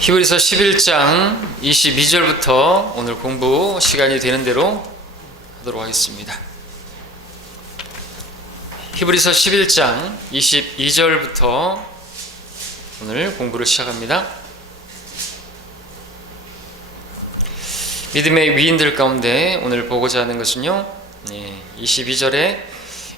히브리서 11장 22절부터 오늘 공부 시간이 되는 대로 하도록 하겠습니다. 히브리서 11장 22절부터 오늘 공부를 시작합니다. 믿음의 위인들 가운데 오늘 보고자 하는 것은요, 22절에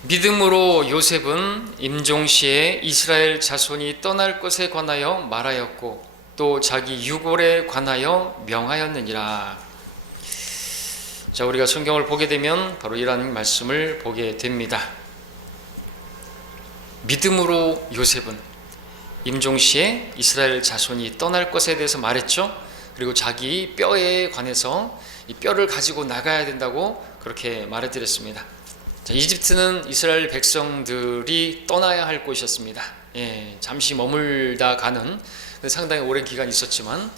믿음으로 요셉은 임종시에 이스라엘 자손이 떠날 것에 관하여 말하였고 또 자기 유골에 관하여 명하였느니라. 자, 우리가 성경을 보게 되면 바로 이러한 말씀을 보게 됩니다. 믿음으로 요셉은 임종시에 이스라엘 자손이 떠날 것에 대해서 말했죠. 그리고 자기 뼈에 관해서 이 뼈를 가지고 나가야 된다고 그렇게 말해드렸습니다. 자, 이집트는 이스라엘 백성들이 떠나야 할 곳이었습니다. 잠시 머물다 가는 상당히 오랜 기간이 있었지만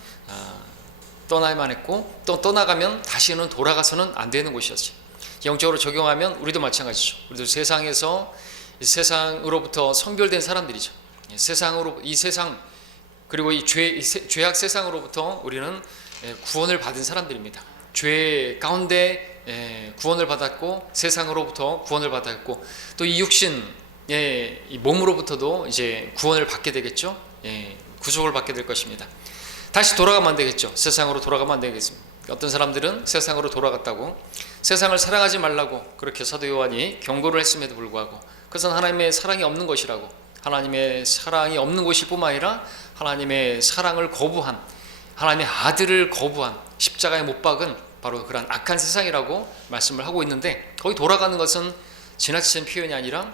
떠나야만 했고, 또 떠나가면 다시는 돌아가서는 안 되는 곳이었죠. 영적으로 적용하면 우리도 마찬가지죠. 우리도 세상으로부터 선별된 사람들이죠. 이 세상 그리고 이 죄악 세상으로부터 우리는 구원을 받은 사람들입니다. 죄 가운데 구원을 받았고 세상으로부터 구원을 받았고 또 이 육신 이 몸으로부터도 이제 구원을 받게 되겠죠. 구속을 받게 될 것입니다. 다시 돌아가면 안 되겠죠. 세상으로 돌아가면 안 되겠습니다. 어떤 사람들은 세상으로 돌아갔다고 세상을 사랑하지 말라고 그렇게 사도 요한이 경고를 했음에도 불구하고 그것은 하나님의 사랑이 없는 것이라고, 하나님의 사랑이 없는 것일 뿐만 아니라 하나님의 사랑을 거부한, 하나님의 아들을 거부한, 십자가에 못 박은 바로 그런 악한 세상이라고 말씀을 하고 있는데, 거기 돌아가는 것은 지나치는 표현이 아니라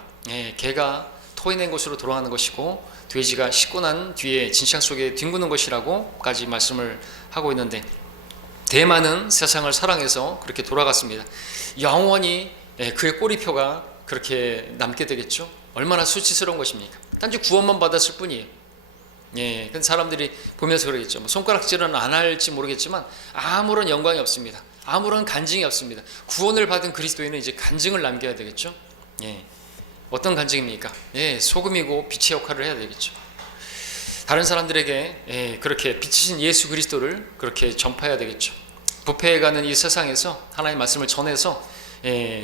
개가 토해낸 곳으로 돌아가는 것이고 돼지가 씻고 난 뒤에 진창 속에 뒹구는 것이라고까지 말씀을 하고 있는데, 대만은 세상을 사랑해서 그렇게 돌아갔습니다. 영원히 그의 꼬리표가 그렇게 남게 되겠죠. 얼마나 수치스러운 것입니까? 단지 구원만 받았을 뿐이에요. 그 사람들이 보면서 그러겠죠. 손가락질은 안 할지 모르겠지만 아무런 영광이 없습니다. 아무런 간증이 없습니다. 구원을 받은 그리스도인은 이제 간증을 남겨야 되겠죠. 어떤 간증입니까? 소금이고 빛의 역할을 해야 되겠죠. 다른 사람들에게 그렇게 빛이신 예수 그리스도를 그렇게 전파해야 되겠죠. 부패해가는 이 세상에서 하나님의 말씀을 전해서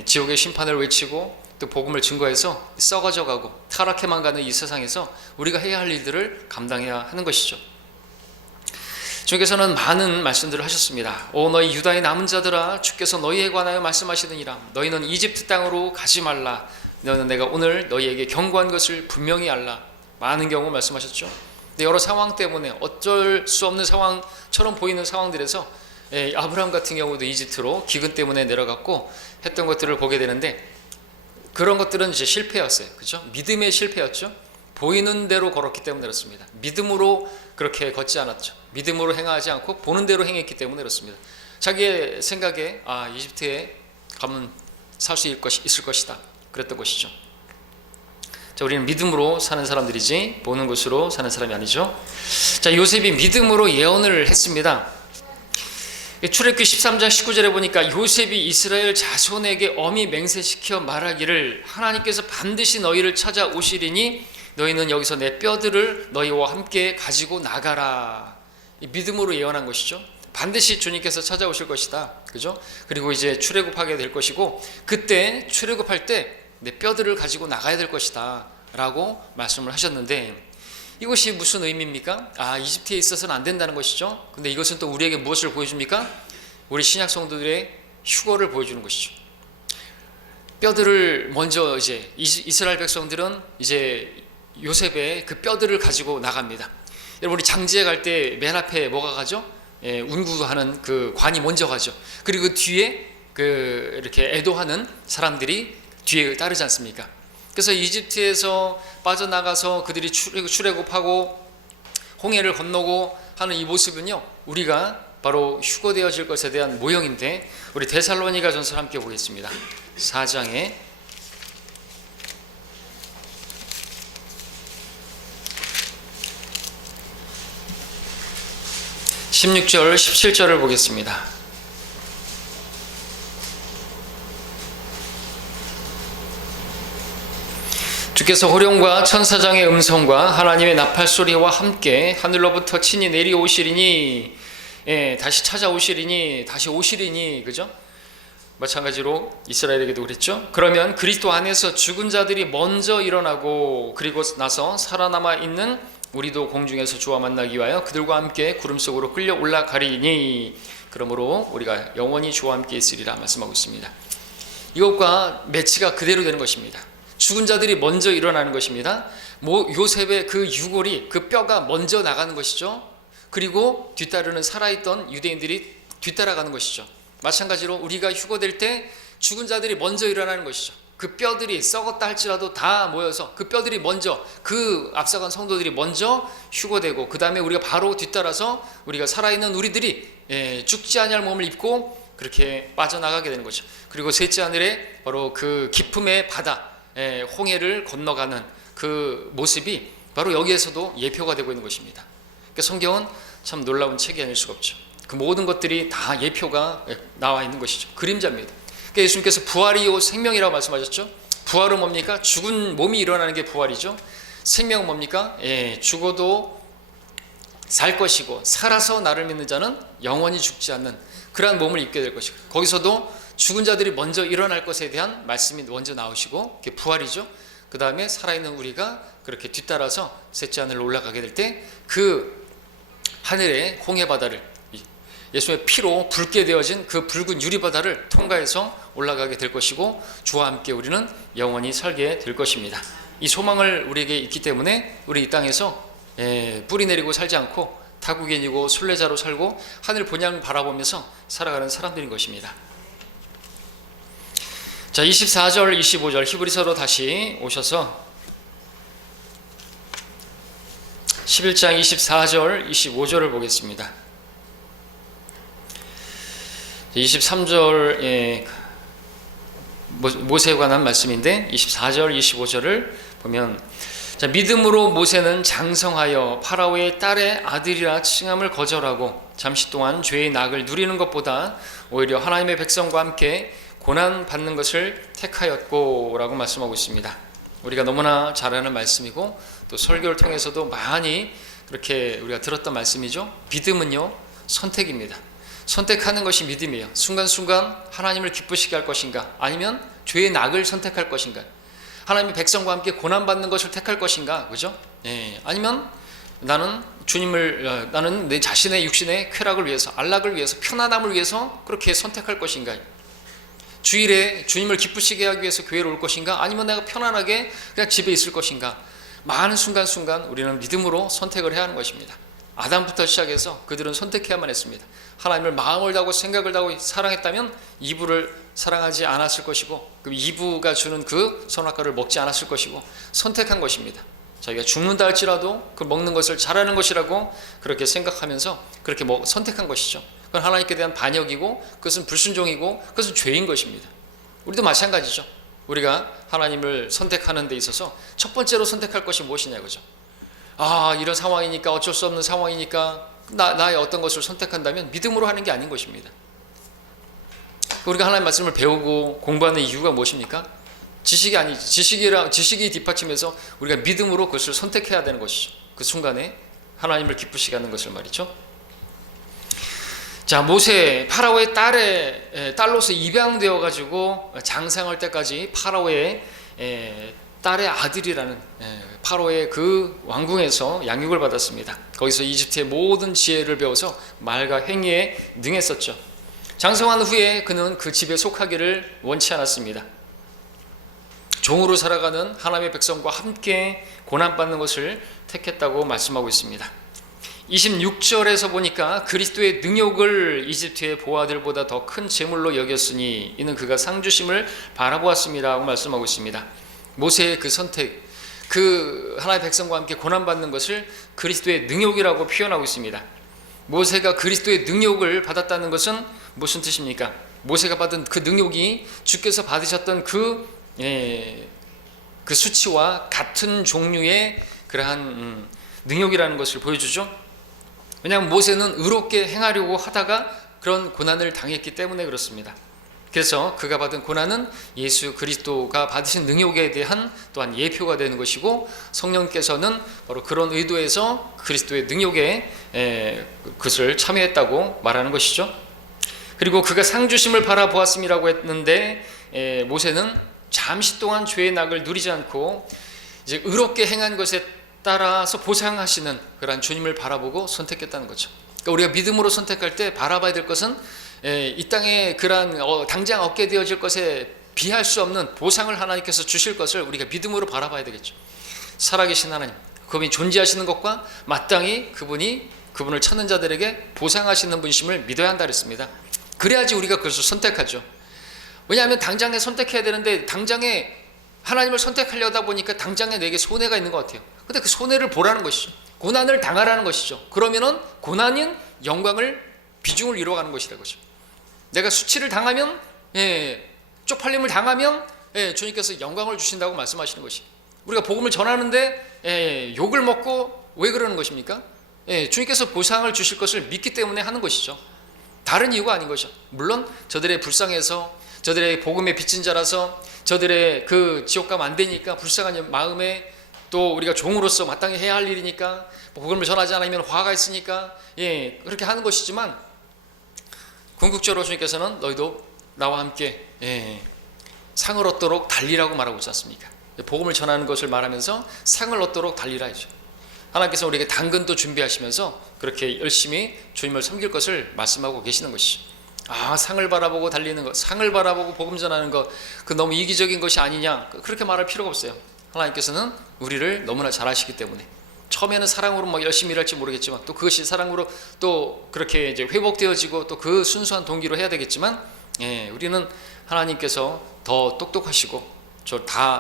지옥의 심판을 외치고 또 복음을 증거해서 썩어져 가고 타락해만 가는 이 세상에서 우리가 해야 할 일들을 감당해야 하는 것이죠. 주께서는 많은 말씀들을 하셨습니다. 오 너희 유다의 남은 자들아, 주께서 너희에 관하여 말씀하시느니라. 너희는 이집트 땅으로 가지 말라. 너는 내가 오늘 너희에게 경고한 것을 분명히 알라. 많은 경우 말씀하셨죠. 근데 여러 상황 때문에 어쩔 수 없는 상황처럼 보이는 상황들에서 아브라함 같은 경우도 이집트로 기근 때문에 내려갔고 했던 것들을 보게 되는데, 그런 것들은 이제 실패였어요. 그렇죠? 믿음의 실패였죠. 보이는 대로 걸었기 때문에 그렇습니다. 믿음으로 그렇게 걷지 않았죠. 믿음으로 행하지 않고 보는 대로 행했기 때문에 그렇습니다. 자기의 생각에 이집트에 가면 살 수 있을 것이다, 그랬던 것이죠. 자, 우리는 믿음으로 사는 사람들이지 보는 것으로 사는 사람이 아니죠. 자, 요셉이 믿음으로 예언을 했습니다. 출애굽기 13장 19절에 보니까 요셉이 이스라엘 자손에게 엄히 맹세시켜 말하기를 하나님께서 반드시 너희를 찾아오시리니 너희는 여기서 내 뼈들을 너희와 함께 가지고 나가라. 믿음으로 예언한 것이죠. 반드시 주님께서 찾아오실 것이다. 그죠? 그리고 이제 출애굽하게 될 것이고 그때 출애굽할 때 내 뼈들을 가지고 나가야 될 것이다 라고 말씀을 하셨는데, 이것이 무슨 의미입니까? 이집트에 있어서는 안 된다는 것이죠. 근데 이것은 또 우리에게 무엇을 보여줍니까? 우리 신약 성도들의 휴거를 보여주는 것이죠. 뼈들을 먼저 이제 이스라엘 백성들은 이제 요셉의 그 뼈들을 가지고 나갑니다. 여러분, 우리 장지에 갈 때 맨 앞에 뭐가 가죠? 운구하는 그 관이 먼저 가죠. 그리고 그 뒤에 이렇게 애도하는 사람들이 뒤에 따르지 않습니까? 그래서 이집트에서 빠져나가서 그들이 출애굽하고 홍해를 건너고 하는 이 모습은요, 우리가 바로 휴거되어질 것에 대한 모형인데, 우리 데살로니가 전서 함께 보겠습니다. 4장에 16절 17절을 보겠습니다. 주께서 호령과 천사장의 음성과 하나님의 나팔 소리와 함께 하늘로부터 친히 내려오시리니, 다시 찾아오시리니, 다시 오시리니, 그죠? 마찬가지로 이스라엘에게도 그랬죠. 그러면 그리스도 안에서 죽은 자들이 먼저 일어나고, 그리고 나서 살아남아 있는 우리도 공중에서 주와 만나기 위하여 그들과 함께 구름 속으로 끌려 올라가리니, 그러므로 우리가 영원히 주와 함께 있으리라 말씀하고 있습니다. 이것과 매치가 그대로 되는 것입니다. 죽은 자들이 먼저 일어나는 것입니다. 요셉의 그 유골이, 그 뼈가 먼저 나가는 것이죠. 그리고 뒤따르는 살아있던 유대인들이 뒤따라가는 것이죠. 마찬가지로 우리가 휴거될 때 죽은 자들이 먼저 일어나는 것이죠. 그 뼈들이 썩었다 할지라도 다 모여서 그 뼈들이 먼저, 그 앞서간 성도들이 먼저 휴거되고, 그 다음에 우리가 바로 뒤따라서 우리가 살아있는 우리들이 죽지 아니할 몸을 입고 그렇게 빠져나가게 되는 거죠. 그리고 셋째 하늘에 바로 그 기쁨의 바다, 홍해를 건너가는 그 모습이 바로 여기에서도 예표가 되고 있는 것입니다. 그러니까 성경은 참 놀라운 책이 아닐 수가 없죠. 그 모든 것들이 다 예표가 나와 있는 것이죠. 그림자입니다. 그러니까 예수님께서 부활이요 생명이라고 말씀하셨죠. 부활은 뭡니까? 죽은 몸이 일어나는 게 부활이죠. 생명은 뭡니까? 죽어도 살 것이고, 살아서 나를 믿는 자는 영원히 죽지 않는 그러한 몸을 입게 될 것이고, 거기서도 죽은 자들이 먼저 일어날 것에 대한 말씀이 먼저 나오시고, 그게 부활이죠. 그 다음에 살아있는 우리가 그렇게 뒤따라서 셋째 하늘로 올라가게 될 때 그 하늘의 홍해 바다를, 예수님의 피로 붉게 되어진 그 붉은 유리바다를 통과해서 올라가게 될 것이고, 주와 함께 우리는 영원히 살게 될 것입니다. 이 소망을 우리에게 있기 때문에 우리 이 땅에서 뿌리 내리고 살지 않고 타국인이고 순례자로 살고 하늘 본향 바라보면서 살아가는 사람들인 것입니다. 자, 24절 25절 히브리서로 다시 오셔서 11장 24절 25절을 보겠습니다. 23절 모세에 관한 말씀인데 24절 25절을 보면, 자, 믿음으로 모세는 장성하여 파라오의 딸의 아들이라 칭함을 거절하고 잠시 동안 죄의 낙을 누리는 것보다 오히려 하나님의 백성과 함께 고난 받는 것을 택하였고 라고 말씀하고 있습니다. 우리가 너무나 잘 아는 말씀이고 또 설교를 통해서도 많이 그렇게 우리가 들었던 말씀이죠. 믿음은요, 선택입니다. 선택하는 것이 믿음이에요. 순간순간 하나님을 기쁘시게 할 것인가, 아니면 죄의 낙을 선택할 것인가, 하나님의 백성과 함께 고난받는 것을 택할 것인가, 그죠? 아니면 나는 주님을, 나는 내 자신의 육신의 쾌락을 위해서, 안락을 위해서, 편안함을 위해서 그렇게 선택할 것인가, 주일에 주님을 기쁘시게 하기 위해서 교회로 올 것인가, 아니면 내가 편안하게 그냥 집에 있을 것인가. 많은 순간순간 우리는 믿음으로 선택을 해야 하는 것입니다. 아담부터 시작해서 그들은 선택해야만 했습니다. 하나님을 마음을 다하고 생각을 다하고 사랑했다면 이브를 사랑하지 않았을 것이고, 그 이브가 주는 그 선악과를 먹지 않았을 것이고, 선택한 것입니다. 자기가 죽는다 할지라도 그 먹는 것을 잘하는 것이라고 그렇게 생각하면서 그렇게 선택한 것이죠. 그건 하나님께 대한 반역이고, 그것은 불순종이고, 그것은 죄인 것입니다. 우리도 마찬가지죠. 우리가 하나님을 선택하는 데 있어서 첫 번째로 선택할 것이 무엇이냐, 그죠? 이런 상황이니까, 어쩔 수 없는 상황이니까 나의 어떤 것을 선택한다면 믿음으로 하는 게 아닌 것입니다. 우리가 하나님 말씀을 배우고 공부하는 이유가 무엇입니까? 지식이 아니지. 지식이 뒷받침해서 우리가 믿음으로 그것을 선택해야 되는 것이죠. 그 순간에 하나님을 기쁘시게 하는 것을 말이죠. 자, 모세, 파라오의 딸로서 입양되어 가지고 장성할 때까지 파라오의 딸의 아들이라는 파라오의 그 왕궁에서 양육을 받았습니다. 거기서 이집트의 모든 지혜를 배워서 말과 행위에 능했었죠. 장성한 후에 그는 그 집에 속하기를 원치 않았습니다. 종으로 살아가는 하나님의 백성과 함께 고난받는 것을 택했다고 말씀하고 있습니다. 26절에서 보니까 그리스도의 능욕을 이집트의 보아들보다 더 큰 재물로 여겼으니 이는 그가 상 주심을 바라보았습니다 하고 말씀하고 있습니다. 모세의 그 선택, 그 하나님의 백성과 함께 고난받는 것을 그리스도의 능욕이라고 표현하고 있습니다. 모세가 그리스도의 능욕을 받았다는 것은 무슨 뜻입니까? 모세가 받은 그 능욕이 주께서 받으셨던 그 수치와 같은 종류의 그러한 능욕이라는 것을 보여주죠. 왜냐하면 모세는 의롭게 행하려고 하다가 그런 고난을 당했기 때문에 그렇습니다. 그래서 그가 받은 고난은 예수 그리스도가 받으신 능력에 대한 또한 예표가 되는 것이고, 성령께서는 바로 그런 의도에서 그리스도의 능력에 그것을 참여했다고 말하는 것이죠. 그리고 그가 상 주심을 바라보았음이라고 했는데, 모세는 잠시 동안 죄의 낙을 누리지 않고 이제 의롭게 행한 것에 따라서 보상하시는 그러한 주님을 바라보고 선택했다는 거죠. 그러니까 우리가 믿음으로 선택할 때 바라봐야 될 것은 이 땅에 그러한 당장 얻게 되어질 것에 비할 수 없는 보상을 하나님께서 주실 것을 우리가 믿음으로 바라봐야 되겠죠. 살아계신 하나님, 그분이 존재하시는 것과 마땅히 그분을 찾는 자들에게 보상하시는 분심을 믿어야 한다 그랬습니다. 그래야지 우리가 그것을 선택하죠. 왜냐하면 당장에 선택해야 되는데, 당장에 하나님을 선택하려다 보니까 당장에 내게 손해가 있는 것 같아요. 근데 그 손해를 보라는 것이죠. 고난을 당하라는 것이죠. 그러면은 고난은 영광을, 비중을 이루어가는 것이라는 것이죠. 내가 수치를 당하면, 쪽팔림을 당하면 주님께서 영광을 주신다고 말씀하시는 것이. 우리가 복음을 전하는데 욕을 먹고 왜 그러는 것입니까? 주님께서 보상을 주실 것을 믿기 때문에 하는 것이죠. 다른 이유가 아닌 것이죠. 물론 저들의 불쌍해서, 저들의 복음에 빚진 자라서, 저들의 그 지옥 가면 안 되니까 불쌍한 마음에, 또 우리가 종으로서 마땅히 해야 할 일이니까, 복음을 전하지 않으면 화가 있으니까 그렇게 하는 것이지만, 궁극적으로 주님께서는 너희도 나와 함께 상을 얻도록 달리라고 말하고 있지 않습니까? 복음을 전하는 것을 말하면서 상을 얻도록 달리라 하죠. 하나님께서 우리에게 당근도 준비하시면서 그렇게 열심히 주님을 섬길 것을 말씀하고 계시는 것이죠. 상을 바라보고 달리는 것, 상을 바라보고 복음 전하는 것, 그 너무 이기적인 것이 아니냐, 그렇게 말할 필요가 없어요. 하나님께서는 우리를 너무나 잘 아시기 때문에, 처음에는 사랑으로 막 열심히 일할지 모르겠지만, 또 그것이 사랑으로 또 그렇게 이제 회복되어지고 또 그 순수한 동기로 해야 되겠지만, 우리는 하나님께서 더 똑똑하시고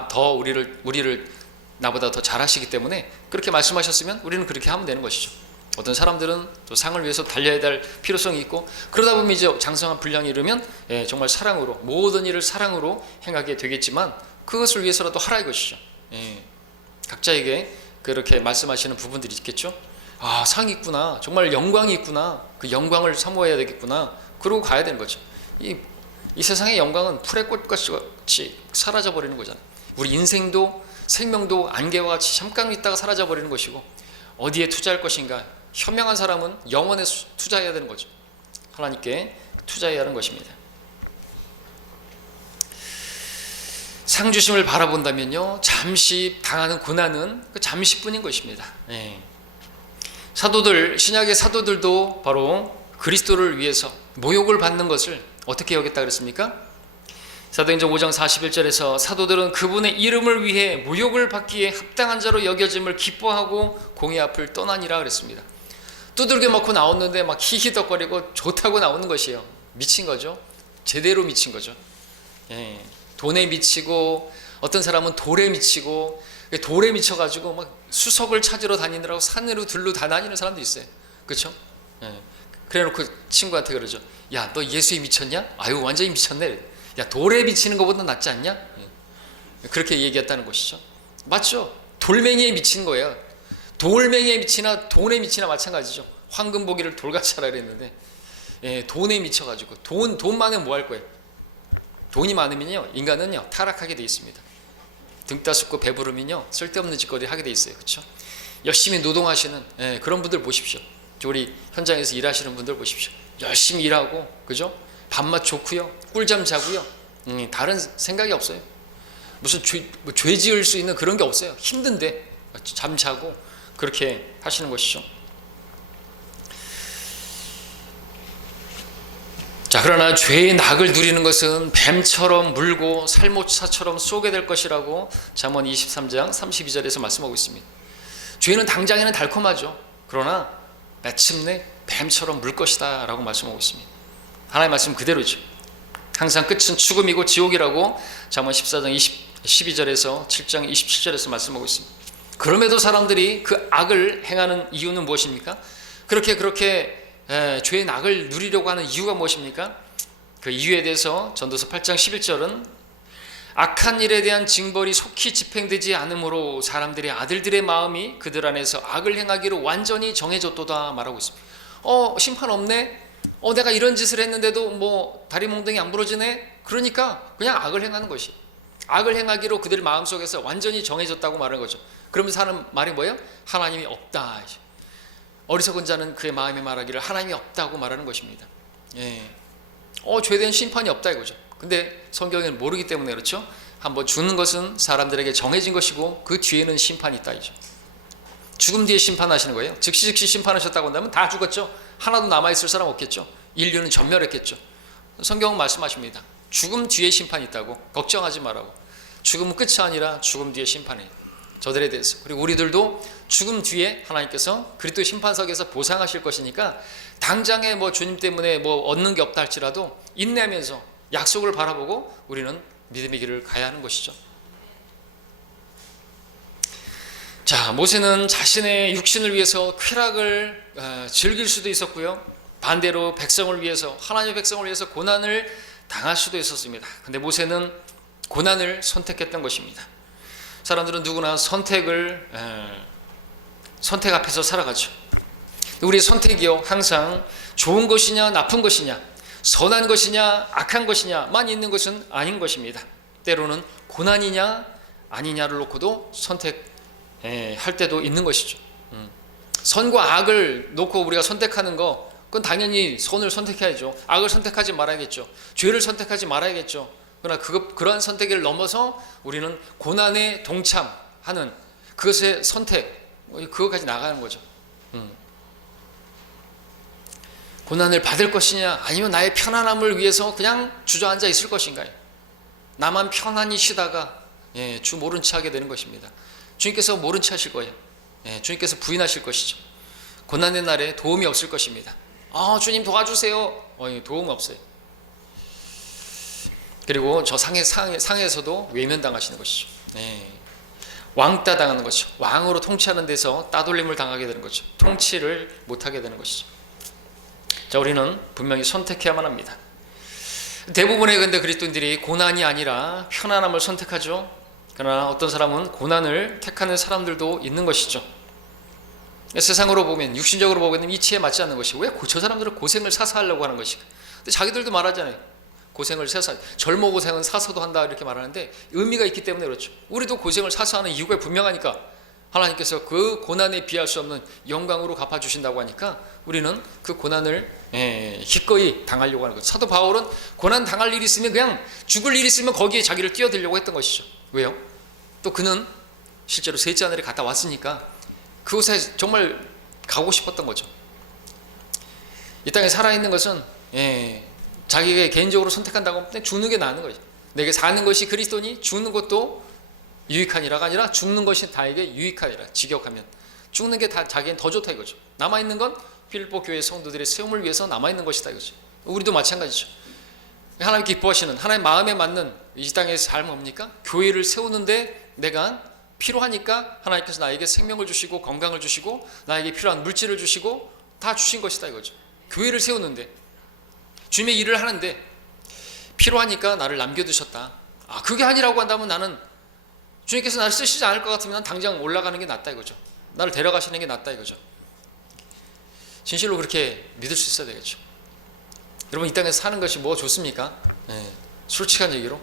더 우리를 나보다 더 잘하시기 때문에 그렇게 말씀하셨으면 우리는 그렇게 하면 되는 것이죠. 어떤 사람들은 또 상을 위해서 달려야 될 필요성이 있고, 그러다 보면 이제 장성한 분량이 이르면 정말 사랑으로, 모든 일을 사랑으로 행하게 되겠지만, 그것을 위해서라도 하라 이것이죠. 각자에게 그렇게 말씀하시는 부분들이 있겠죠. 상이 있구나, 정말 영광이 있구나, 그 영광을 사모해야 되겠구나, 그러고 가야 되는 거죠. 이 세상의 영광은 풀의 꽃같이 사라져 버리는 거잖아요. 우리 인생도 생명도 안개와 같이 잠깐 있다가 사라져 버리는 것이고, 어디에 투자할 것인가, 현명한 사람은 영원에 투자해야 되는 거죠. 하나님께 투자해야 하는 것입니다. 상 주심을 바라본다면요, 잠시 당하는 고난은 그 잠시뿐인 것입니다. 사도들, 신약의 사도들도 바로 그리스도를 위해서 모욕을 받는 것을 어떻게 여겼다 그랬습니까? 사도행전 5장 41절에서 사도들은 그분의 이름을 위해 모욕을 받기에 합당한 자로 여겨짐을 기뻐하고 공의 앞을 떠나니라 그랬습니다. 두들겨 맞고 나왔는데 막 히히덕거리고 좋다고 나오는 것이에요. 미친 거죠. 제대로 미친 거죠. 돈에 미치고, 어떤 사람은 돌에 미치고, 돌에 미쳐가지고 막 수석을 찾으러 다니느라고 산으로 들로 다 다니는 사람도 있어요. 그렇죠? 그래놓고 친구한테 그러죠. 야, 너 예수에 미쳤냐? 아유, 완전히 미쳤네. 야, 돌에 미치는 것보다 낫지 않냐? 그렇게 얘기했다는 것이죠. 맞죠? 돌멩이에 미친 거예요. 돌멩이에 미치나 돈에 미치나 마찬가지죠. 황금보기를 돌같이 하라 그랬는데, 돈에 미쳐가지고 돈 많으면 뭐 할 거예요? 돈이 많으면요, 인간은요 타락하게 돼 있습니다. 등 따숩고 배부르면요 쓸데없는 짓거리를 하게 돼 있어요. 그렇죠? 열심히 노동하시는 그런 분들 보십시오. 우리 현장에서 일하시는 분들 보십시오. 열심히 일하고, 그죠? 밥맛 좋고요, 꿀잠 자고요, 다른 생각이 없어요. 무슨 죄 지을 수 있는 그런 게 없어요. 힘든데 잠 자고 그렇게 하시는 것이죠. 자, 그러나 죄의 낙을 누리는 것은 뱀처럼 물고 살모사처럼 쏘게 될 것이라고 잠언 23장 32절에서 말씀하고 있습니다. 죄는 당장에는 달콤하죠. 그러나 마침내 뱀처럼 물 것이다 라고 말씀하고 있습니다. 하나님의 말씀 그대로죠. 항상 끝은 죽음이고 지옥이라고 잠언 14장 12절에서 7장 27절에서 말씀하고 있습니다. 그럼에도 사람들이 그 악을 행하는 이유는 무엇입니까? 그렇게 죄의 낙을 누리려고 하는 이유가 무엇입니까? 그 이유에 대해서 전도서 8장 11절은 악한 일에 대한 징벌이 속히 집행되지 않으므로 사람들의 아들들의 마음이 그들 안에서 악을 행하기로 완전히 정해졌도다 말하고 있습니다. 심판 없네? 내가 이런 짓을 했는데도 뭐 다리 몽둥이 안 부러지네? 그러니까 그냥 악을 행하는 것이, 악을 행하기로 그들 마음속에서 완전히 정해졌다고 말하는 거죠. 그러면서 하는 말이 뭐예요? 하나님이 없다. 어리석은 자는 그의 마음에 말하기를 하나님이 없다고 말하는 것입니다. 죄에 대한 심판이 없다 이거죠. 근데 성경에는 모르기 때문에 그렇죠. 한번 죽는 것은 사람들에게 정해진 것이고 그 뒤에는 심판이 있다 이죠. 죽음 뒤에 심판하시는 거예요. 즉시 심판하셨다고 한다면 다 죽었죠. 하나도 남아있을 사람 없겠죠. 인류는 전멸했겠죠. 성경은 말씀하십니다. 죽음 뒤에 심판이 있다고. 걱정하지 말라고. 죽음은 끝이 아니라 죽음 뒤에 심판이에요. 저들에 대해서. 그리고 우리들도 죽음 뒤에 하나님께서 그리스도 심판석에서 보상하실 것이니까 당장에 뭐 주님 때문에 뭐 얻는 게 없다 할지라도 인내하면서 약속을 바라보고 우리는 믿음의 길을 가야 하는 것이죠. 자, 모세는 자신의 육신을 위해서 쾌락을 즐길 수도 있었고요. 반대로 백성을 위해서, 하나님의 백성을 위해서 고난을 당할 수도 있었습니다. 근데 모세는 고난을 선택했던 것입니다. 사람들은 누구나 선택 앞에서 살아가죠. 우리의 선택이요, 항상 좋은 것이냐 나쁜 것이냐, 선한 것이냐 악한 것이냐만 있는 것은 아닌 것입니다. 때로는 고난이냐 아니냐를 놓고도 선택할 때도 있는 것이죠. 선과 악을 놓고 우리가 선택하는 거, 그건 당연히 선을 선택해야죠. 악을 선택하지 말아야겠죠. 죄를 선택하지 말아야겠죠. 그러나 그러한 선택을 넘어서 우리는 고난에 동참하는 그것의 선택, 그것까지 나가는 거죠. 고난을 받을 것이냐 아니면 나의 편안함을 위해서 그냥 주저앉아 있을 것인가요? 나만 편안히 쉬다가 주 모른 체 하게 되는 것입니다. 주님께서 모른 체 하실 거예요. 주님께서 부인하실 것이죠. 고난의 날에 도움이 없을 것입니다. 주님 도와주세요. 도움 없어요. 그리고 저 상에서도 외면당하시는 것이죠. 왕따 당하는 것이죠. 왕으로 통치하는 데서 따돌림을 당하게 되는 거죠. 통치를 못하게 되는 것이죠. 자, 우리는 분명히 선택해야만 합니다. 대부분의 근데 그리스도인들이 고난이 아니라 편안함을 선택하죠. 그러나 어떤 사람은 고난을 택하는 사람들도 있는 것이죠. 세상으로 보면, 육신적으로 보면 이치에 맞지 않는 것이, 왜 저 사람들은 고생을 사서 하려고 하는 것인가? 근데 자기들도 말하잖아요. 고생을 사서, 젊어 고생은 사서도 한다 이렇게 말하는데 의미가 있기 때문에 그렇죠. 우리도 고생을 사서 하는 이유가 분명하니까 하나님께서 그 고난에 비할 수 없는 영광으로 갚아주신다고 하니까 우리는 그 고난을 기꺼이 당하려고 하는 거죠. 사도 바울은 고난 당할 일이 있으면, 그냥 죽을 일이 있으면 거기에 자기를 뛰어들려고 했던 것이죠. 왜요? 또 그는 실제로 셋째 하늘에 갔다 왔으니까 그곳에 정말 가고 싶었던 거죠. 이 땅에 살아있는 것은 자기가 개인적으로 선택한다고 하면 죽는 게 나은 거죠. 내게 사는 것이 그리스도니 죽는 것도 유익하니라가 아니라 죽는 것이 다에게 유익하니라. 직역하면 죽는 게 다 자기엔 더 좋다 이거죠. 남아있는 건 필리포 교회 성도들의 세움을 위해서 남아있는 것이다 이거죠. 우리도 마찬가지죠. 하나님 기뻐하시는, 하나님 마음에 맞는 이 땅의 삶은 뭡니까? 교회를 세우는데 내가 필요하니까 하나님께서 나에게 생명을 주시고 건강을 주시고 나에게 필요한 물질을 주시고 다 주신 것이다 이거죠. 교회를 세우는데, 주님의 일을 하는데 필요하니까 나를 남겨두셨다. 그게 아니라고 한다면 나는 주님께서 나를 쓰시지 않을 것 같으면 난 당장 올라가는 게 낫다 이거죠. 나를 데려가시는 게 낫다 이거죠. 진실로 그렇게 믿을 수 있어야 되겠죠. 여러분, 이 땅에서 사는 것이 뭐 좋습니까? 솔직한 얘기로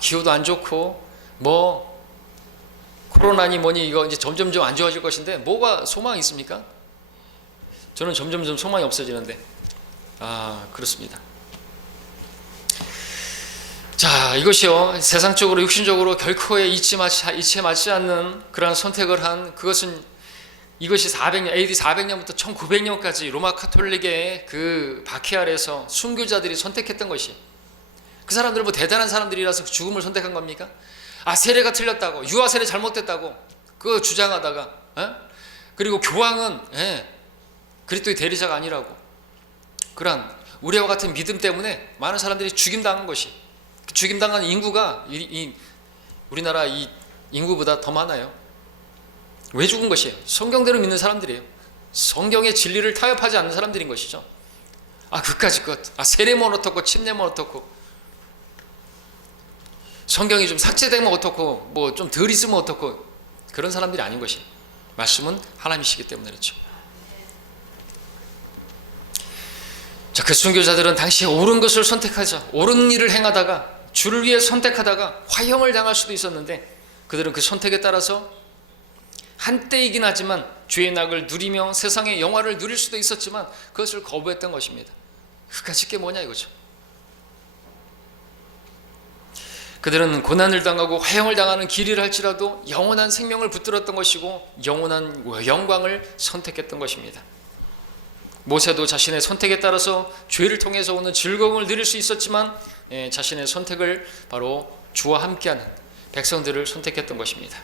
기후도 안 좋고 뭐 코로나니 뭐니 이거 이제 점점점 안 좋아질 것인데 뭐가 소망이 있습니까? 저는 점점점 소망이 없어지는데 그렇습니다. 자, 이것이요, 세상적으로 육신적으로 결코의 이치에 맞지 않는 그러한 선택을 한, 이것이 400년, AD 400년부터 1900년까지 로마 카톨릭의 그 박해 아래서 순교자들이 선택했던 것이, 그 사람들은 뭐 대단한 사람들이라서 죽음을 선택한 겁니까? 세례가 틀렸다고, 유아 세례 잘못됐다고 그거 주장하다가, 그리고 교황은 그리스도의 대리자가 아니라고, 그러한 우리와 같은 믿음 때문에 많은 사람들이 죽임당한 것이, 죽임당한 인구가 우리나라 이 인구보다 더 많아요. 왜 죽은 것이에요? 성경대로 믿는 사람들이에요. 성경의 진리를 타협하지 않는 사람들인 것이죠. 그까짓 것, 세례면 어떻고 침례면 어떻고, 성경이 좀 삭제되면 어떻고, 뭐 좀 덜 있으면 어떻고, 그런 사람들이 아닌 것이, 말씀은 하나님이시기 때문에 그렇죠. 자, 그 순교자들은 당시에 옳은 것을 선택하자, 옳은 일을 행하다가 주를 위해 선택하다가 화형을 당할 수도 있었는데, 그들은 그 선택에 따라서 한때이긴 하지만 죄의 낙을 누리며 세상의 영화를 누릴 수도 있었지만 그것을 거부했던 것입니다. 그까짓 게 뭐냐 이거죠. 그들은 고난을 당하고 화형을 당하는 길이라 할지라도 영원한 생명을 붙들었던 것이고 영원한 영광을 선택했던 것입니다. 모세도 자신의 선택에 따라서 죄를 통해서 오는 즐거움을 누릴 수 있었지만 자신의 선택을 바로 주와 함께하는 백성들을 선택했던 것입니다.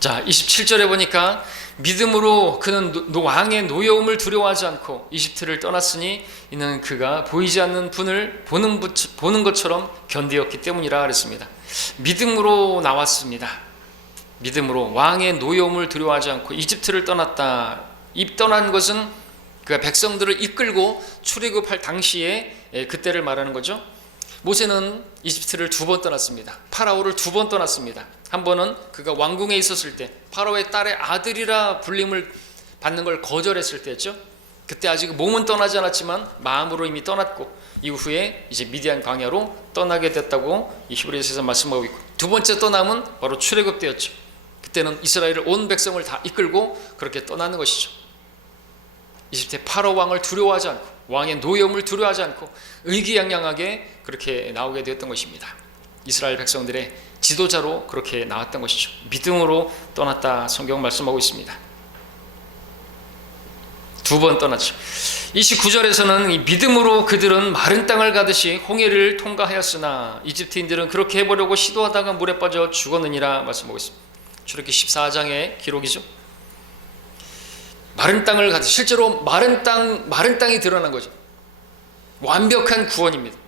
자, 27절에 보니까 믿음으로 그는 왕의 노여움을 두려워하지 않고 이집트를 떠났으니 이는 그가 보이지 않는 분을 보는 것처럼 견디었기 때문이라 그랬습니다. 믿음으로 나왔습니다. 믿음으로 왕의 노여움을 두려워하지 않고 이집트를 떠났다. 이 떠난 것은 그가 백성들을 이끌고 출애굽할 당시에 그때를 말하는 거죠. 모세는 이집트를 2번 떠났습니다. 파라오를 2번 떠났습니다. 한 번은 그가 왕궁에 있었을 때 파라오의 딸의 아들이라 불림을 받는 걸 거절했을 때였죠. 그때 아직 몸은 떠나지 않았지만 마음으로 이미 떠났고 이후에 이제 미디안 광야로 떠나게 됐다고 이 히브리서에서 말씀하고 있고, 2번째 떠남은 바로 출애굽 때였죠. 그때는 이스라엘을 온 백성을 다 이끌고 그렇게 떠나는 것이죠. 이집트의 파라오 왕을 두려워하지 않고 왕의 노여움을 두려워하지 않고 의기양양하게 그렇게 나오게 되었던 것입니다. 이스라엘 백성들의 지도자로 그렇게 나왔던 것이죠. 믿음으로 떠났다 성경 말씀하고 있습니다. 2번 떠났죠. 29절에서는 이 믿음으로 그들은 마른 땅을 가듯이 홍해를 통과하였으나 이집트인들은 그렇게 해보려고 시도하다가 물에 빠져 죽었느니라 말씀하고 있습니다. 출애굽기 14장의 기록이죠. 마른 땅을 가듯이, 실제로 마른 땅이 드러난 거죠. 완벽한 구원입니다.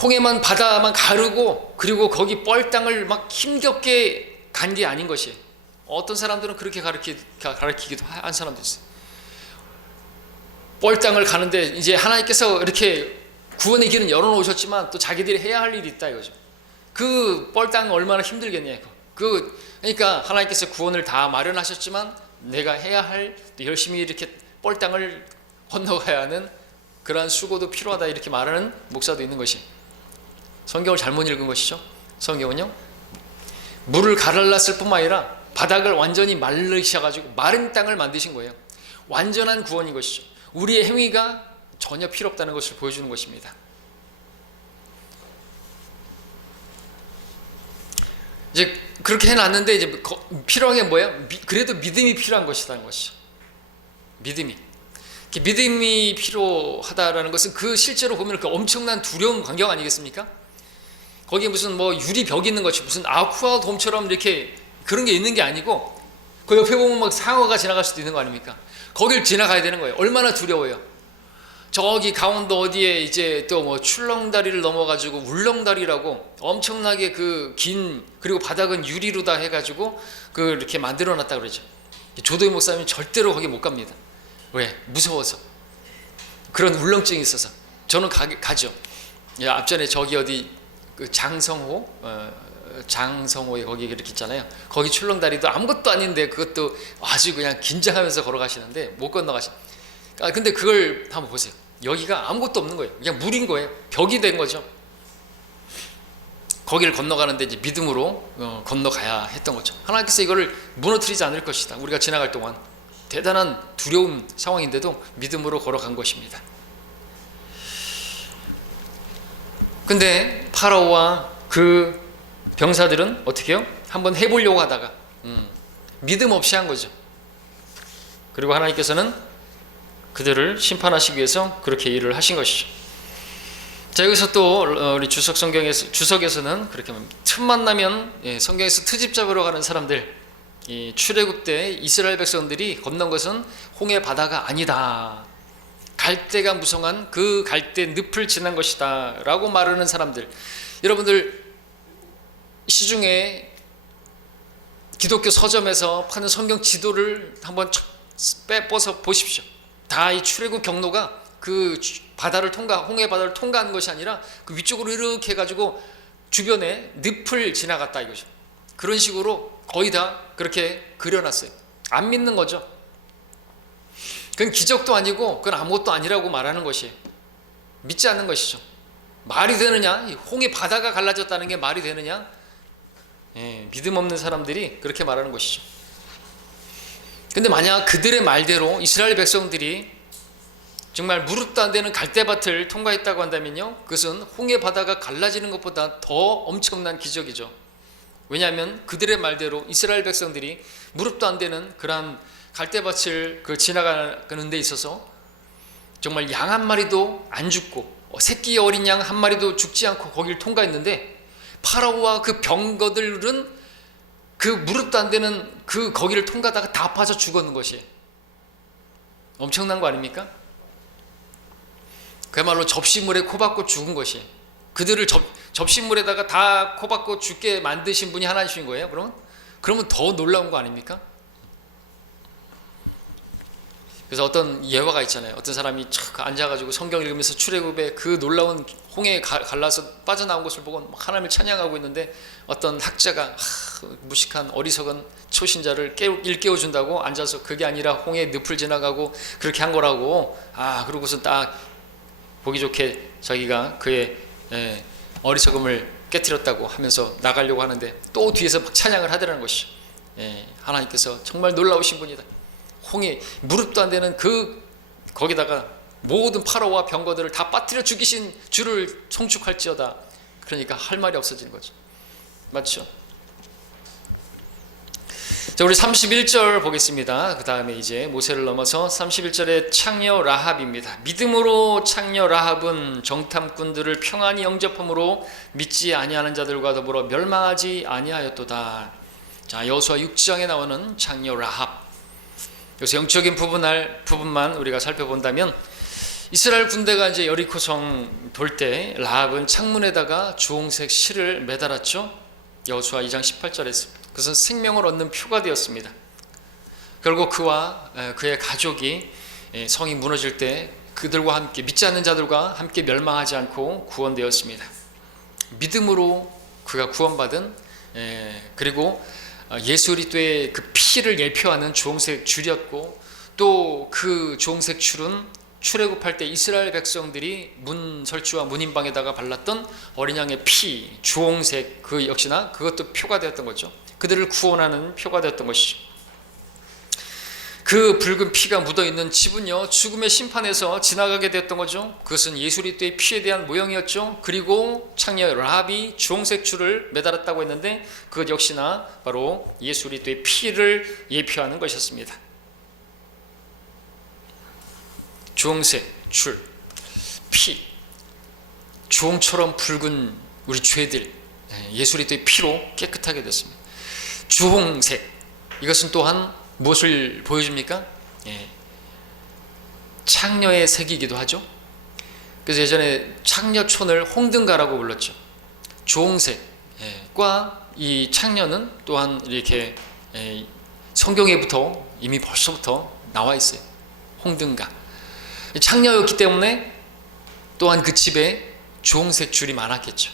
홍해만 바다만 가르고 그리고 거기 뻘땅을 막 힘겹게 간 게 아닌 것이에요. 어떤 사람들은 그렇게 가르치기도 한 사람도 있어요. 뻘땅을 가는데 이제 하나님께서 이렇게 구원의 길은 열어놓으셨지만 또 자기들이 해야 할 일이 있다 이거죠. 그 뻘땅 얼마나 힘들겠냐 이거. 그러니까 하나님께서 구원을 다 마련하셨지만 내가 해야 할, 열심히 이렇게 뻘땅을 건너가야 하는 그러한 수고도 필요하다 이렇게 말하는 목사도 있는 것이, 성경을 잘못 읽은 것이죠. 성경은요, 물을 갈랐을 뿐만 아니라 바닥을 완전히 말르셔가지고 마른 땅을 만드신 거예요. 완전한 구원인 것이죠. 우리의 행위가 전혀 필요 없다는 것을 보여주는 것입니다. 이제 그렇게 해놨는데 이제 필요한 게 뭐예요? 그래도 믿음이 필요한 것이라는 것이죠. 믿음이 필요하다라는 것은 그 실제로 보면 그 엄청난 두려운 광경 아니겠습니까? 거기에 무슨 뭐 유리벽이 있는 것이 무슨 아쿠아 돔처럼 이렇게 그런 게 있는 게 아니고 그 옆에 보면 막 상어가 지나갈 수도 있는 거 아닙니까? 거길 지나가야 되는 거예요. 얼마나 두려워요. 저기 강원도 어디에 이제 또 뭐 출렁다리를 넘어가지고 울렁다리라고 엄청나게 그 긴, 그리고 바닥은 유리로 다 해가지고 그 이렇게 만들어놨다 그러죠. 조도희 목사님이 절대로 거기 못 갑니다. 왜? 무서워서. 그런 울렁증이 있어서. 저는 가죠. 앞전에 저기 어디 그 장성호에 거기 이렇게 있잖아요. 거기 출렁다리도 아무것도 아닌데 그것도 아주 그냥 긴장하면서 걸어가시는데 못 건너가시. 근데 그걸 한번 보세요. 여기가 아무것도 없는 거예요. 그냥 물인 거예요. 벽이 된 거죠. 거기를 건너가는데 이제 믿음으로 건너가야 했던 거죠. 하나님께서 이거를 무너뜨리지 않을 것이다. 우리가 지나갈 동안 대단한 두려운 상황인데도 믿음으로 걸어간 것입니다. 근데 파라오와 그 병사들은 어떻게 해요? 한번 해보려고 하다가 믿음 없이 한 거죠. 그리고 하나님께서는 그들을 심판하시기 위해서 그렇게 일을 하신 것이죠. 자, 여기서 또 우리 주석에서는 그렇게 틈만 나면 성경에서 트집 잡으러 가는 사람들, 이 출애굽 때 이스라엘 백성들이 건넌 것은 홍해 바다가 아니다. 갈대가 무성한 그 갈대 늪을 지난 것이다 라고 말하는 사람들, 여러분들 시중에 기독교 서점에서 파는 성경 지도를 한번 빼서 보십시오. 다 이 출애굽 경로가 그 바다를 홍해 바다를 통과하는 것이 아니라 그 위쪽으로 이렇게 해가지고 주변에 늪을 지나갔다 이거죠. 그런 식으로 거의 다 그렇게 그려놨어요. 안 믿는 거죠. 그건 기적도 아니고 그건 아무것도 아니라고 말하는 것이 믿지 않는 것이죠. 말이 되느냐? 홍해 바다가 갈라졌다는 게 말이 되느냐? 믿음 없는 사람들이 그렇게 말하는 것이죠. 근데 만약 그들의 말대로 이스라엘 백성들이 정말 무릎도 안 되는 갈대밭을 통과했다고 한다면요, 그것은 홍해 바다가 갈라지는 것보다 더 엄청난 기적이죠. 왜냐하면 그들의 말대로 이스라엘 백성들이 무릎도 안 되는 그러한 갈대밭을 지나가는 데 있어서 정말 양 한 마리도 안 죽고 새끼 어린 양 한 마리도 죽지 않고 거기를 통과했는데, 파라오와 그 병거들은 그 무릎도 안 되는 그 거기를 통과하다가 다 빠져 죽었는 것이 엄청난 거 아닙니까? 그야말로 접시물에 코박고 죽은 것이, 그들을 접시물에다가 다 코박고 죽게 만드신 분이 하나님이신 거예요. 그러면 더 놀라운 거 아닙니까? 그래서 어떤 예화가 있잖아요. 어떤 사람이 착 앉아가지고 성경 읽으면서 출애굽의 그 놀라운 홍해에 갈라서 빠져나온 것을 보고 하나님을 찬양하고 있는데, 어떤 학자가 무식한 어리석은 초신자를 일깨워준다고 앉아서 그게 아니라 홍해 늪을 지나가고 그렇게 한 거라고, 그러고서 딱 보기 좋게 자기가 그의 어리석음을 깨트렸다고 하면서 나가려고 하는데, 또 뒤에서 막 찬양을 하더라는 것이죠. 하나님께서 정말 놀라우신 분이다. 홍해 무릎도 안 되는 거기다가 모든 파라오와 병거들을 다 빠뜨려 죽이신 주를 송축할지어다. 그러니까 할 말이 없어지는 거죠. 맞죠? 자, 우리 31절 보겠습니다. 그 다음에 이제 모세를 넘어서 31절에 창녀 라합입니다. 믿음으로 창녀 라합은 정탐꾼들을 평안히 영접함으로 믿지 아니하는 자들과 더불어 멸망하지 아니하였도다. 자, 여호수아 6장에 나오는 창녀 라합. 여기서 영적인 부분만 우리가 살펴본다면, 이스라엘 군대가 이제 여리코성 돌 때 라합은 창문에다가 주홍색 실을 매달았죠. 여호수아 2장 18절에 그것은 생명을 얻는 표가 되었습니다. 결국 그와 그의 가족이 성이 무너질 때 그들과 함께, 믿지 않는 자들과 함께 멸망하지 않고 구원되었습니다. 믿음으로 그가 구원받은, 그리고 예수 그리스도의 그 피를 예표하는 주홍색 줄이었고, 또 그 주홍색 줄은 출애굽할 때 이스라엘 백성들이 문 설주와 문인방에다가 발랐던 어린 양의 피, 주홍색, 그 역시나 그것도 표가 되었던 거죠. 그들을 구원하는 표가 되었던 것이죠. 그 붉은 피가 묻어있는 집은요, 죽음의 심판에서 지나가게 되었던 거죠. 그것은 예수 그리스도의 피에 대한 모형이었죠. 그리고 창녀 라합이 주홍색 줄을 매달았다고 했는데, 그것 역시나 바로 예수 그리스도의 피를 예표하는 것이었습니다. 주홍색 줄, 피, 주홍처럼 붉은 우리 죄들, 예수 그리스도의 피로 깨끗하게 됐습니다. 주홍색, 이것은 또한 무엇을 보여줍니까? 창녀의 색이기도 하죠. 그래서 예전에 창녀촌을 홍등가라고 불렀죠. 주홍색과 이 창녀는 또한 이렇게 성경에부터 이미 벌써부터 나와 있어요. 홍등가. 창녀였기 때문에 또한 그 집에 주홍색 줄이 많았겠죠.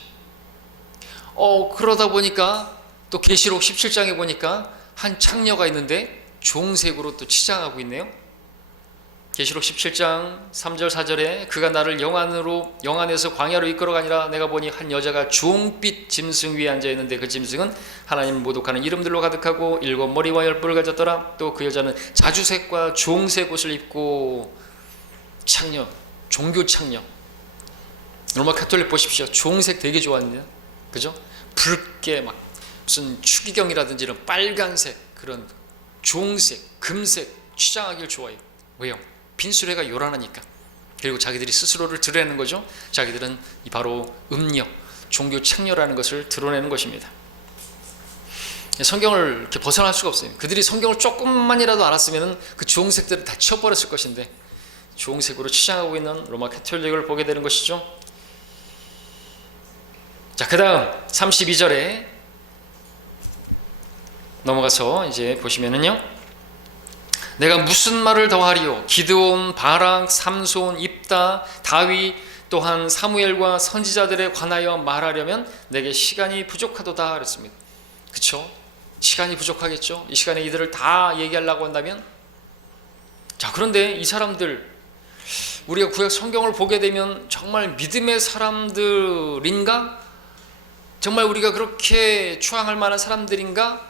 그러다 보니까 또 계시록 17장에 보니까 한 창녀가 있는데 주홍색으로 또 치장하고 있네요. 계시록 17장 3절 4절에 그가 나를 영안에서 광야로 이끌어가니라. 내가 보니 한 여자가 주홍빛 짐승 위에 앉아있는데 그 짐승은 하나님을 모독하는 이름들로 가득하고 7 머리와 10뿔을 가졌더라. 또 그 여자는 자주색과 주홍색 옷을 입고, 창녀, 종교 창녀. 로마 가톨릭 보십시오. 주홍색 되게 좋아합니다. 그죠? 붉게 막 무슨 추기경이라든지 이런 빨간색, 그런 주홍색, 금색 취장하기를 좋아해요. 왜요? 빈수레가 요란하니까. 그리고 자기들이 스스로를 드러내는 거죠. 자기들은 바로 음녀, 종교 창녀라는 것을 드러내는 것입니다. 성경을 이렇게 벗어날 수가 없어요. 그들이 성경을 조금만이라도 알았으면 그 주홍색들을 다 치워버렸을 것인데, 주홍색으로 치장하고 있는 로마 가톨릭을 보게 되는 것이죠. 자, 그 다음 32절에 넘어가서 이제 보시면은요, 내가 무슨 말을 더하리요? 기드온, 바락, 삼손, 입다, 다윗, 또한 사무엘과 선지자들에 관하여 말하려면 내게 시간이 부족하도다 그랬습니다. 그렇죠? 시간이 부족하겠죠. 이 시간에 이들을 다 얘기하려고 한다면 자, 그런데 이 사람들, 우리가 구약 성경을 보게 되면 정말 믿음의 사람들인가? 정말 우리가 그렇게 추앙할 만한 사람들인가?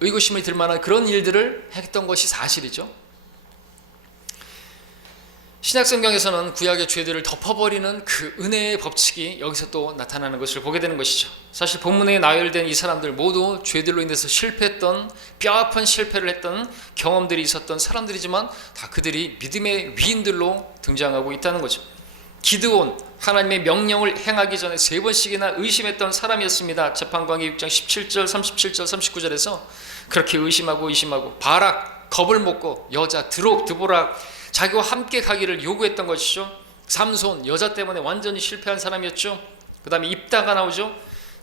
의구심이 들 만한 그런 일들을 했던 것이 사실이죠. 신약성경에서는 구약의 죄들을 덮어버리는 그 은혜의 법칙이 여기서 또 나타나는 것을 보게 되는 것이죠. 사실 본문에 나열된 이 사람들 모두 죄들로 인해서 실패했던, 뼈아픈 실패를 했던 경험들이 있었던 사람들이지만 다 그들이 믿음의 위인들로 등장하고 있다는 거죠. 기드온, 하나님의 명령을 행하기 전에 3번씩이나 의심했던 사람이었습니다. 재판관기 6장 17절, 37절, 39절에서 그렇게 의심하고 바락, 겁을 먹고 여자 드보락, 자기와 함께 가기를 요구했던 것이죠. 삼손, 여자 때문에 완전히 실패한 사람이었죠. 그 다음에 입다가 나오죠.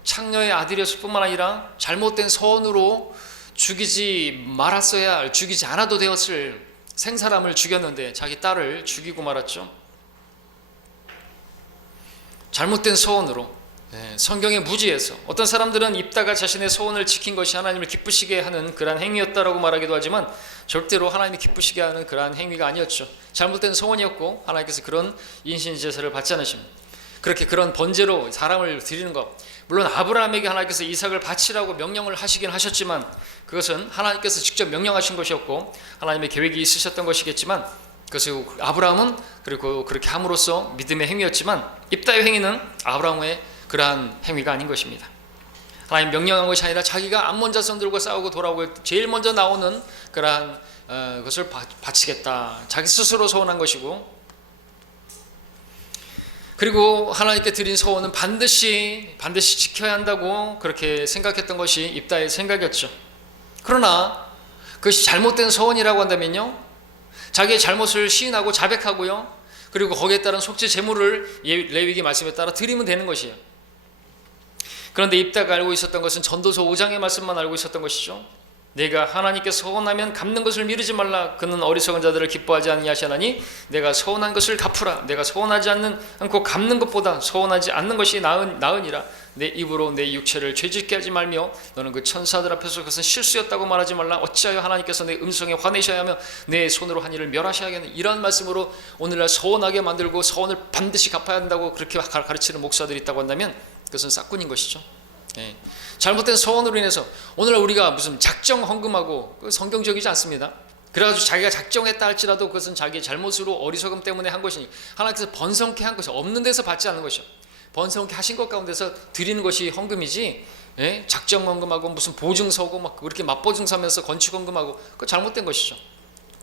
창녀의 아들이었을 뿐만 아니라 잘못된 서원으로 죽이지 않아도 되었을 생사람을 죽였는데 자기 딸을 죽이고 말았죠. 잘못된 서원으로, 성경의 무지에서 어떤 사람들은 입다가 자신의 소원을 지킨 것이 하나님을 기쁘시게 하는 그러한 행위였다라고 말하기도 하지만 절대로 하나님이 기쁘시게 하는 그러한 행위가 아니었죠. 잘못된 소원이었고 하나님께서 그런 인신제사를 받지 않으십니다. 그렇게 그런 번제로 사람을 드리는 것, 물론 아브라함에게 하나님께서 이삭을 바치라고 명령을 하시긴 하셨지만 그것은 하나님께서 직접 명령하신 것이었고 하나님의 계획이 있으셨던 것이겠지만 그것을 아브라함은 그리고 그렇게 함으로써 믿음의 행위였지만 입다의 행위는 아브라함의 그러한 행위가 아닌 것입니다. 하나님 명령한 것이 아니라 자기가 암몬 자손들과 싸우고 돌아오고 제일 먼저 나오는 그러한 것을 바치겠다, 자기 스스로 소원한 것이고, 그리고 하나님께 드린 소원은 반드시 지켜야 한다고 그렇게 생각했던 것이 입다의 생각이었죠. 그러나 그것이 잘못된 소원이라고 한다면요, 자기의 잘못을 시인하고 자백하고요, 그리고 거기에 따른 속죄 제물을 레위기 말씀에 따라 드리면 되는 것이에요. 그런데 입다가 알고 있었던 것은 전도서 5장의 말씀만 알고 있었던 것이죠. 내가 하나님께 서원하면 갚는 것을 미루지 말라. 그는 어리석은 자들을 기뻐하지 아니하시나니 내가 서원한 것을 갚으라. 내가 서원하지 않고 갚는 것보다 서원하지 않는 것이 나으니라. 내 입으로 내 육체를 죄짓게 하지 말며 너는 그 천사들 앞에서 그것은 실수였다고 말하지 말라. 어찌하여 하나님께서 내 음성에 화내셔야 하며 내 손으로 한 일을 멸하셔야겠느냐. 이러한 말씀으로 오늘날 서원하게 만들고 서원을 반드시 갚아야 한다고 그렇게 가르치는 목사들이 있다고 한다면 그것은 싹군인 것이죠. 잘못된 서원으로 인해서 오늘날 우리가 무슨 작정 헌금하고 성경적이지 않습니다. 그래가지고 자기가 작정했다 할지라도 그것은 자기의 잘못으로 어리석음 때문에 한 것이니 하나님께서 번성케 한 것이 없는 데서 받지 않는 것이요, 번성케 하신 것 가운데서 드리는 것이 헌금이지, 작정 헌금하고 무슨 보증서고 막 그렇게 맞보증서면서 건축 헌금하고 그거 잘못된 것이죠.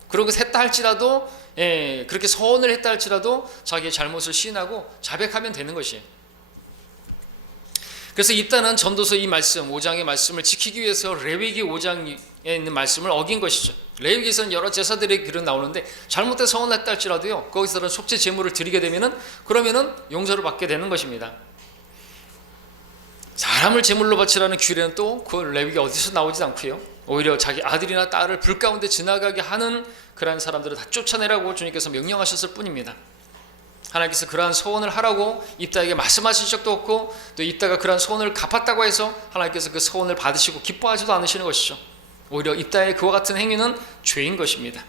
그러고 했다 할지라도, 그렇게 서원을 했다 할지라도 자기의 잘못을 시인하고 자백하면 되는 것이에요. 그래서 입다는 전도서 이 말씀 5장의 말씀을 지키기 위해서 레위기 5장에 있는 말씀을 어긴 것이죠. 레위기에서는 여러 제사들의 글은 나오는데 잘못된 서원을 했다 할지라도요, 거기서는 속죄 제물을 드리게 되면은 그러면은 용서를 받게 되는 것입니다. 사람을 제물로 바치라는 규례는 또 그 레위기 어디서 나오지 않고요, 오히려 자기 아들이나 딸을 불 가운데 지나가게 하는 그러한 사람들을 다 쫓아내라고 주님께서 명령하셨을 뿐입니다. 하나님께서 그러한 소원을 하라고 입다에게 말씀하신 적도 없고, 또 입다가 그러한 소원을 갚았다고 해서 하나님께서 그 소원을 받으시고 기뻐하지도 않으시는 것이죠. 오히려 입다의 그와 같은 행위는 죄인 것입니다.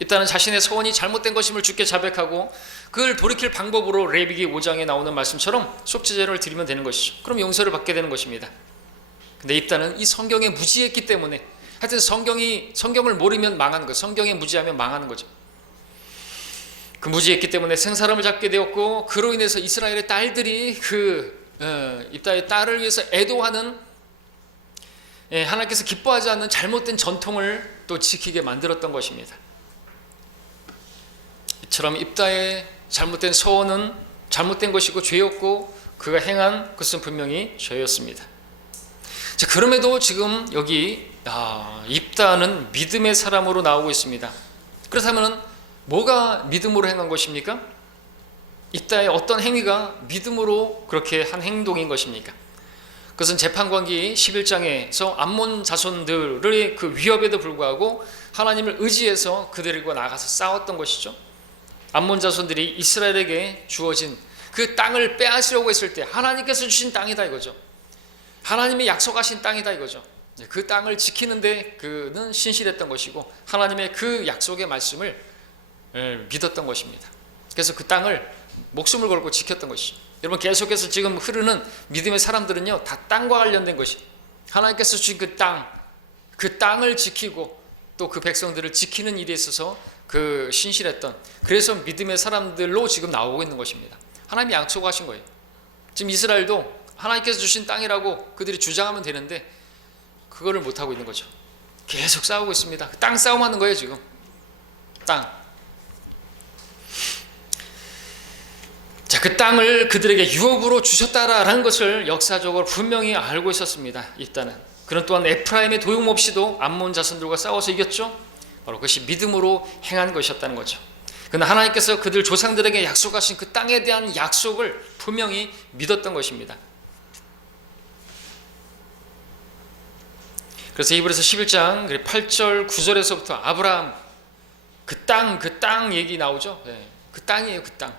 입다는 자신의 소원이 잘못된 것임을 주께 자백하고 그걸 돌이킬 방법으로 레위기 5장에 나오는 말씀처럼 속죄제를 드리면 되는 것이죠. 그럼 용서를 받게 되는 것입니다. 근데 입다는 이 성경에 무지했기 때문에, 하여튼 성경을 모르면 망하는 거예요. 성경에 무지하면 망하는 거죠. 그 무지했기 때문에 생사람을 잡게 되었고, 그로 인해서 이스라엘의 딸들이 입다의 딸을 위해서 애도하는, 하나님께서 기뻐하지 않는 잘못된 전통을 또 지키게 만들었던 것입니다. 이처럼 입다의 잘못된 서원은 잘못된 것이고 죄였고 그가 행한 것은 분명히 죄였습니다. 자, 그럼에도 지금 여기 입다는 믿음의 사람으로 나오고 있습니다. 그렇다면 뭐가 믿음으로 행한 것입니까? 입다의 어떤 행위가 믿음으로 그렇게 한 행동인 것입니까? 그것은 재판관기 11장에서 암몬 자손들의 그 위협에도 불구하고 하나님을 의지해서 그들과 나가서 싸웠던 것이죠. 암몬 자손들이 이스라엘에게 주어진 그 땅을 빼앗으려고 했을 때 하나님께서 주신 땅이다 이거죠. 하나님이 약속하신 땅이다 이거죠. 그 땅을 지키는데 그는 신실했던 것이고 하나님의 그 약속의 말씀을 믿었던 것입니다. 그래서 그 땅을 목숨을 걸고 지켰던 것이죠. 여러분, 계속해서 지금 흐르는 믿음의 사람들은요, 다 땅과 관련된 것이, 하나님께서 주신 그 땅을 지키고 또 그 백성들을 지키는 일에 있어서 그 신실했던, 그래서 믿음의 사람들로 지금 나오고 있는 것입니다. 하나님이 약속하신 거예요. 지금 이스라엘도 하나님께서 주신 땅이라고 그들이 주장하면 되는데 그거를 못하고 있는 거죠. 계속 싸우고 있습니다. 땅 싸움하는 거예요 지금. 땅. 자, 그 땅을 그들에게 유업으로 주셨다라는 것을 역사적으로 분명히 알고 있었습니다. 일단은 그는 또한 에프라임의 도용없이도 암몬 자손들과 싸워서 이겼죠. 바로 그것이 믿음으로 행한 것이었다는 거죠. 그러나 하나님께서 그들 조상들에게 약속하신 그 땅에 대한 약속을 분명히 믿었던 것입니다. 그래서 히브리서 11장 8절 9절에서부터 아브라함 그 땅 얘기 나오죠. 그 땅이에요. 그 땅.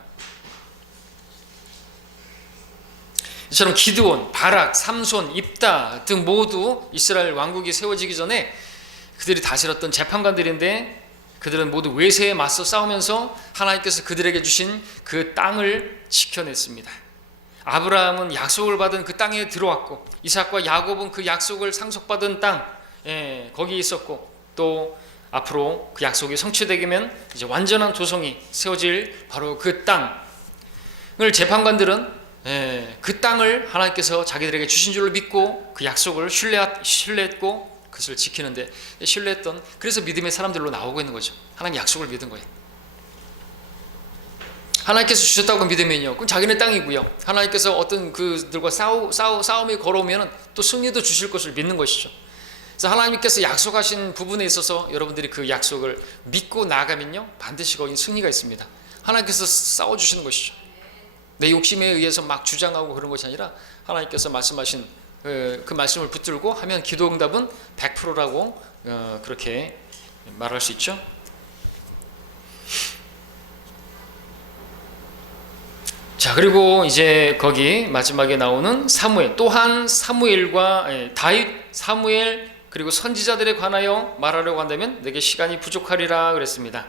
이처럼 기드온, 바락, 삼손, 입다 등 모두 이스라엘 왕국이 세워지기 전에 그들이 다스렸던 재판관들인데 그들은 모두 외세에 맞서 싸우면서 하나님께서 그들에게 주신 그 땅을 지켜냈습니다. 아브라함은 약속을 받은 그 땅에 들어왔고 이삭과 야곱은 그 약속을 상속받은 땅 거기에 있었고 또 앞으로 그 약속이 성취되면 이제 완전한 조성이 세워질 바로 그 땅을 재판관들은 그 땅을 하나님께서 자기들에게 주신 줄로 믿고 그 약속을 신뢰했고 그것을 지키는데 신뢰했던, 그래서 믿음의 사람들로 나오고 있는 거죠. 하나님 약속을 믿은 거예요. 하나님께서 주셨다고 믿으면요, 그건 자기네 땅이고요. 하나님께서 어떤 그들과 싸움이 걸어오면 또 승리도 주실 것을 믿는 것이죠. 그래서 하나님께서 약속하신 부분에 있어서 여러분들이 그 약속을 믿고 나아가면요, 반드시 거긴 승리가 있습니다. 하나님께서 싸워주시는 것이죠. 내 욕심에 의해서 막 주장하고 그런 것이 아니라 하나님께서 말씀하신 그 말씀을 붙들고 하면 기도 응답은 100%라고 그렇게 말할 수 있죠. 자, 그리고 이제 거기 마지막에 나오는 사무엘, 또한 사무엘과 다윗, 사무엘 그리고 선지자들에 관하여 말하려고 한다면 내게 시간이 부족하리라 그랬습니다.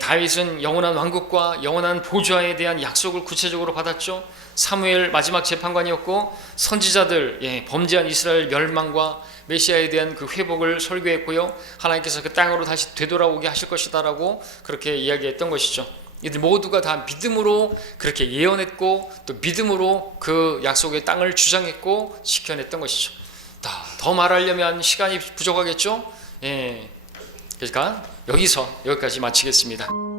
다윗은 영원한 왕국과 영원한 보좌에 대한 약속을 구체적으로 받았죠. 사무엘 마지막 재판관이었고 선지자들 범죄한 이스라엘 멸망과 메시아에 대한 그 회복을 설교했고요. 하나님께서 그 땅으로 다시 되돌아오게 하실 것이다라고 그렇게 이야기했던 것이죠. 이들 모두가 다 믿음으로 그렇게 예언했고 또 믿음으로 그 약속의 땅을 주장했고 지켜냈던 것이죠. 더 말하려면 시간이 부족하겠죠. 그러니까 여기까지 마치겠습니다.